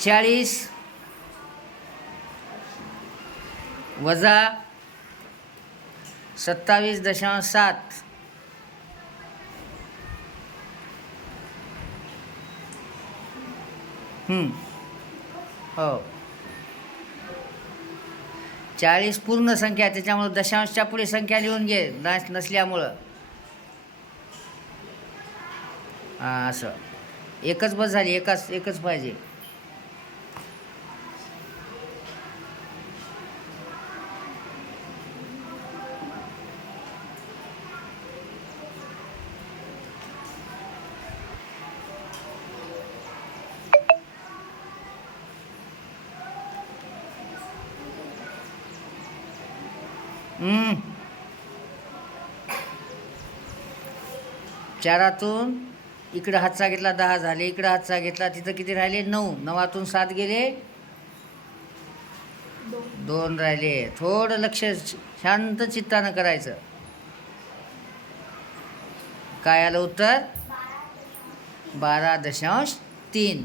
40 वजा 27.7 हो 40 पूर्ण संख्या, त्याच्यामुळं दशांशच्या पुढे संख्या लिहून घे नसल्यामुळं. हां असं एकच बस झाली, एकच पाहिजे. चारातून इकडं हातचा घेतला 10 झाले, इकडं हातचा घेतला तिथं किती राहिले 9. 9तून 7 गेले 2 राहिले. थोडं लक्ष शांत चित्तानं करायचं. काय आलं उत्तर? 12.3.